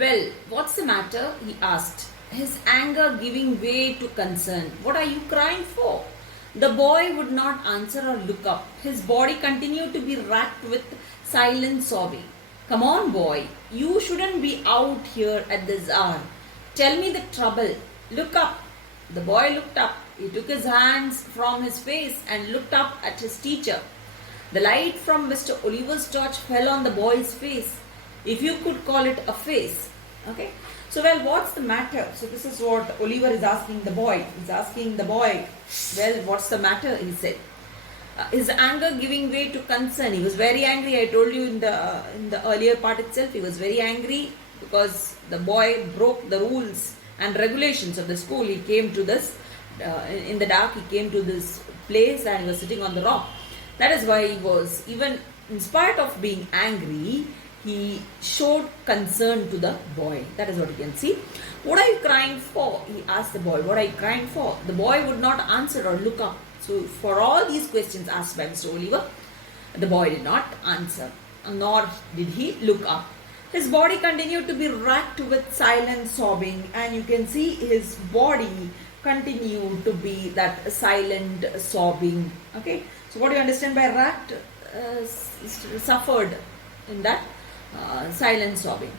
Well, what's the matter? He asked, his anger giving way to concern. What are you crying for? The boy would not answer or look up. His body continued to be racked with silent sobbing. Come on, boy, you shouldn't be out here at this hour. Tell me the trouble. Look up. The boy looked up. He took his hands from his face and looked up at his teacher. The light from Mr. Oliver's torch fell on the boy's face, if you could call it a face. Okay. So, well, what's the matter? So, this is what Oliver is asking the boy. He's asking the boy, well, what's the matter? He said. His anger giving way to concern. He was very angry. I told you in the earlier part itself, he was very angry because the boy broke the rules and regulations of the school. He came to this, in the dark, he came to this place and he was sitting on the rock. That is why he was, even in spite of being angry, he showed concern to the boy. That is what you can see. What are you crying for? He asked the boy. What are you crying for? The boy would not answer or look up. So for all these questions asked by Mr. Oliver, the boy did not answer, nor did he look up. His body continued to be racked with silent sobbing, and you can see his body continued to be that silent sobbing. Okay. So what do you understand by racked? Suffered in that silent sobbing.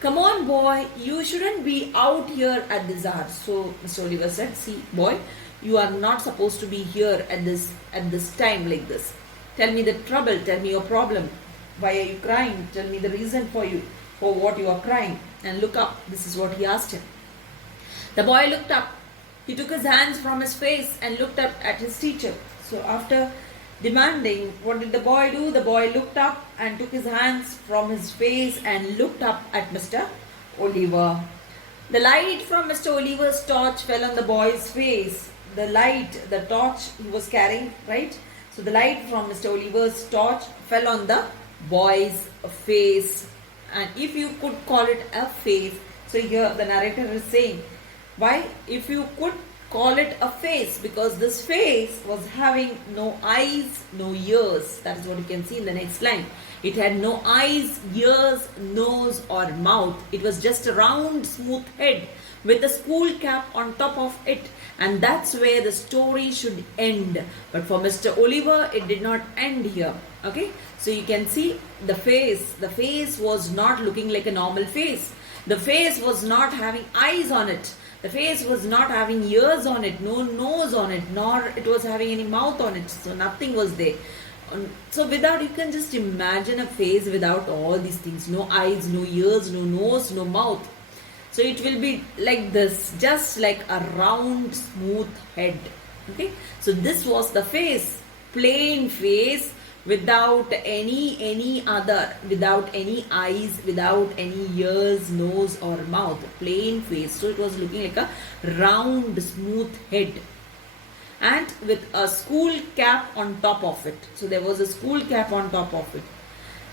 Come on, boy, you shouldn't be out here at this hour. So Mr. Oliver said, see, boy, you are not supposed to be here at this time like this. Tell me the trouble, tell me your problem. Why are you crying? Tell me the reason for what you are crying. And look up. This is what he asked him. The boy looked up. He took his hands from his face and looked up at his teacher. So after demanding, what did the boy do? The boy looked up and took his hands from his face and looked up at Mr. Oliver. The light from Mr. Oliver's torch fell on the boy's face. The light, the torch he was carrying, right? So the light from Mr. Oliver's torch fell on the boy's face. And if you could call it a face, so here the narrator is saying, why? If you could call it a face, because this face was having no eyes, no ears. That is what you can see in the next line. It had no eyes, ears, nose or mouth. It was just a round, smooth head with a school cap on top of it. And that's where the story should end. But for Mr. Oliver, it did not end here. Okay. So you can see the face. The face was not looking like a normal face. The face was not having eyes on it. The face was not having ears on it, no nose on it, nor it was having any mouth on it. So nothing was there. So without, you can just imagine a face without all these things. No eyes, no ears, no nose, no mouth. So it will be like this, just like a round, smooth head. Okay. So this was the face, plain face, without any other, without any eyes, without any ears, nose or mouth, plain face. So it was looking like a round, smooth head, and with a school cap on top of it. So there was a school cap on top of it.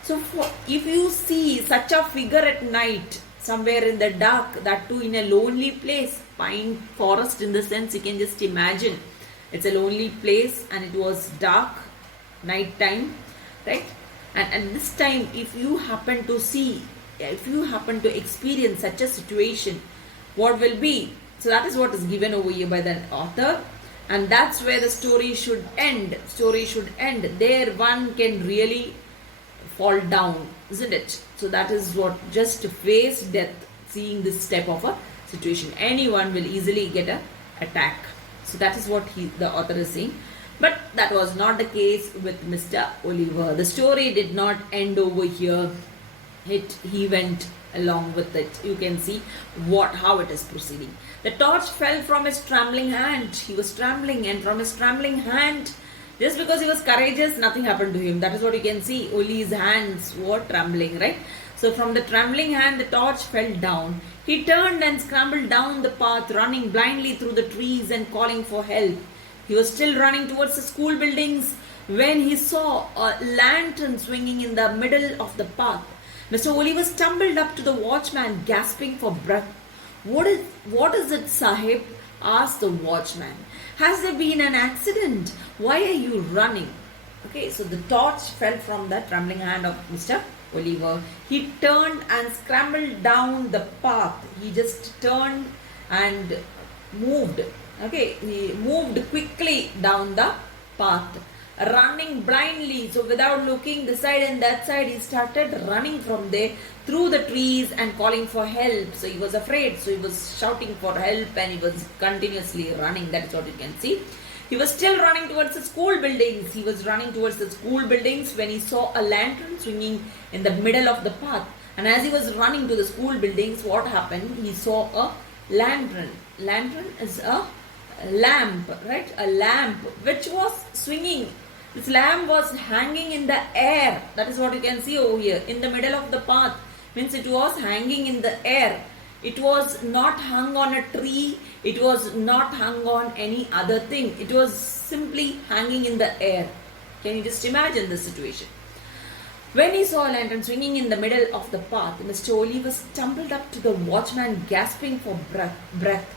So if you see such a figure at night, somewhere in the dark, that too in a lonely place, pine forest in the sense, you can just imagine, it's a lonely place and it was dark, night time, right? And this time, if you happen to see, if you happen to experience such a situation, what will be? So that is what is given over here by the author, and that's where the story should end. Story should end there. One can really fall down, isn't it? So that is what, just to face death, seeing this type of a situation, anyone will easily get an attack. So that is what the author is saying. But that was not the case with Mr. Oliver. The story did not end over here. He went along with it. You can see how it is proceeding. The torch fell from his trembling hand. He was trembling, and from his trembling hand, just because he was courageous, nothing happened to him. That is what you can see. Only his hands were trembling, right? So from the trembling hand, the torch fell down. He turned and scrambled down the path, running blindly through the trees and calling for help. He was still running towards the school buildings when he saw a lantern swinging in the middle of the path. Mr. Oliver stumbled up to the watchman, gasping for breath. What is it, Sahib? Asked the watchman. Has there been an accident? Why are you running? Okay, so the torch fell from the trembling hand of Mr. Oliver. He turned and scrambled down the path. He just turned and moved. Okay, he moved quickly down the path, running blindly. So without looking this side and that side, he started running from there through the trees and calling for help. So he was afraid. So he was shouting for help and he was continuously running. That is what you can see. He was still running towards the school buildings. He was running towards the school buildings when he saw a lantern swinging in the middle of the path. And as he was running to the school buildings, what happened? He saw a lantern. Lantern is a lamp, right? A lamp which was swinging. This lamp was hanging in the air. That is what you can see over here. In the middle of the path. Means it was hanging in the air. It was not hung on a tree. It was not hung on any other thing. It was simply hanging in the air. Can you just imagine the situation? When he saw a lantern swinging in the middle of the path, Mr. Oliver stumbled up to the watchman, gasping for breath.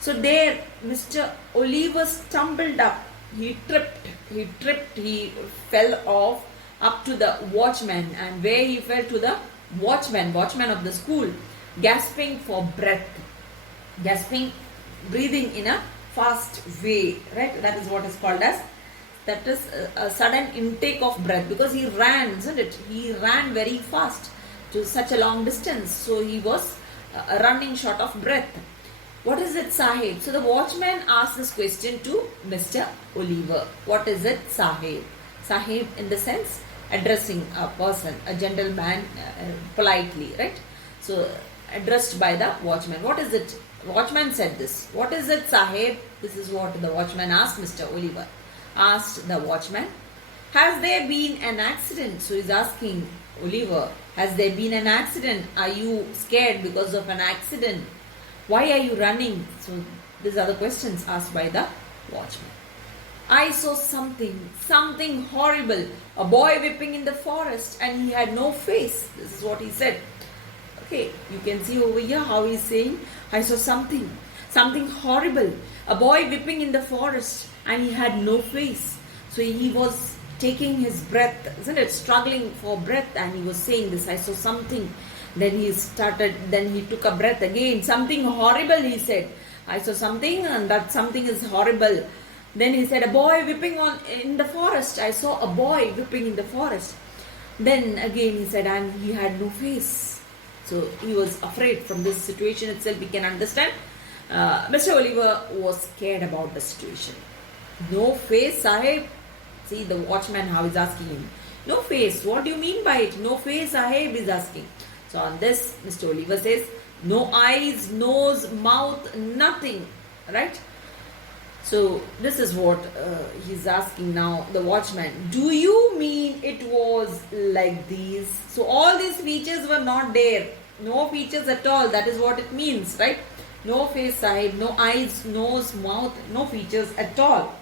So there, Mr. Oliver stumbled up. He tripped, he fell off up to the watchman, and where he fell to the watchman of the school, gasping for breath. Gasping, breathing in a fast way, right? That is what is called as, that is a sudden intake of breath, because he ran, isn't it? He ran very fast to such a long distance. So he was running short of breath. What is it, Sahib? So the watchman asked this question to Mr. Oliver. What is it, Sahib? Sahib in the sense addressing a person, a gentleman, politely, right? So addressed by the watchman. What is it? Watchman said this. What is it, Sahib? This is what the watchman asked Mr. Oliver. Asked the watchman, has there been an accident? So he's asking Oliver, has there been an accident? Are you scared because of an accident? Why are you running? So these are the questions asked by the watchman. I saw something horrible. A boy whipping in the forest and he had no face. This is what he said. Okay, you can see over here how he's saying, I saw something horrible. A boy whipping in the forest and he had no face. So he was taking his breath, isn't it? Struggling for breath, and he was saying this, I saw something. Then he took a breath again. Something horrible, he said. I saw something and that something is horrible. Then he said, a boy whipping in the forest. I saw a boy whipping in the forest. Then again he said, and he had no face. So he was afraid. From this situation itself we can understand. Mr. Oliver was scared about the situation. No face, Sahib? See the watchman how he's asking him. No face. What do you mean by it? No face, Sahib is asking. So on this, Mr. Oliver says, no eyes, nose, mouth, nothing. Right? So this is what he's asking now, the watchman. Do you mean it was like these? So all these features were not there. No features at all. That is what it means, right? No face, Sahib, no eyes, nose, mouth, no features at all.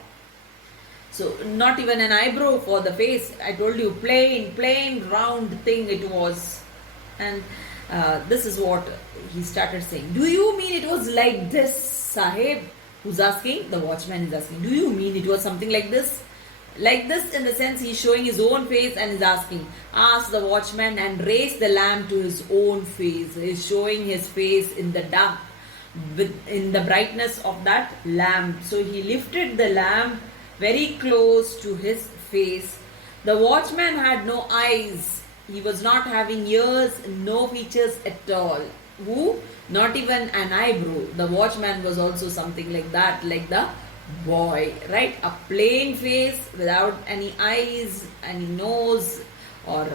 So not even an eyebrow for the face. I told you, plain, round thing it was. And this is what he started saying. Do you mean it was like this, Sahib? Who's asking? The watchman is asking. Do you mean it was something like this? Like this in the sense he's showing his own face and is asking. Asked the watchman and raised the lamp to his own face. He's showing his face in the dark, in the brightness of that lamp. So he lifted the lamp very close to his face. The watchman had no eyes. He was not having ears, no features at all. Who? Not even an eyebrow. The watchman was also something like that, like the boy, right? A plain face without any eyes, any nose or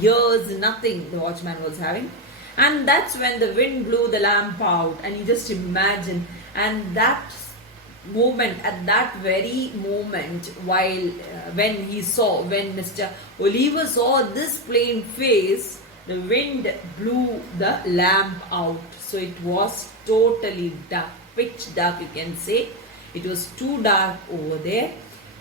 ears, nothing the watchman was having. And that's when the wind blew the lamp out. And you just imagine, and that moment, at that very moment, while when Mr. Oliver saw this plain face, the wind blew the lamp out. So it was totally dark, pitch dark you can say. It was too dark over there.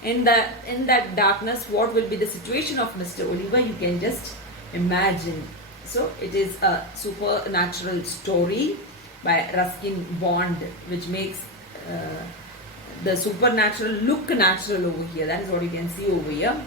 In that darkness, what will be the situation of Mr. Oliver? You can just imagine. So it is a supernatural story by Ruskin Bond, which makes the supernatural look natural over here. That is what you can see over here.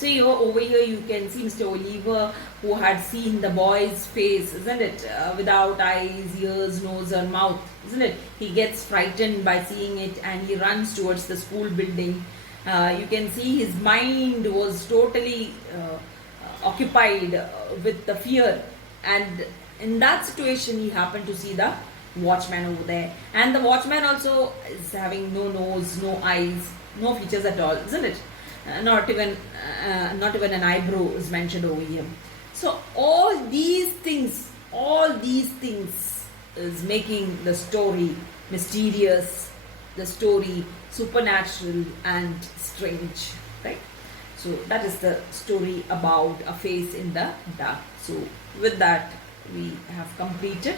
See, over here you can see Mr. Oliver, who had seen the boy's face, isn't it? Without eyes, ears, nose, or mouth, isn't it? He gets frightened by seeing it and he runs towards the school building. You can see his mind was totally occupied with the fear, and in that situation, he happened to see the watchman over there. And the watchman also is having no nose, no eyes, no features at all, isn't it? Not even an eyebrow is mentioned over here. So all these things is making the story mysterious, the story supernatural and strange, right? So that is the story about A Face in the Dark. So with that, we have completed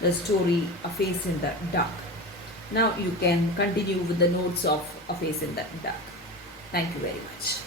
the story A Face in the Dark. Now you can continue with the notes of A Face in the Dark. Thank you very much.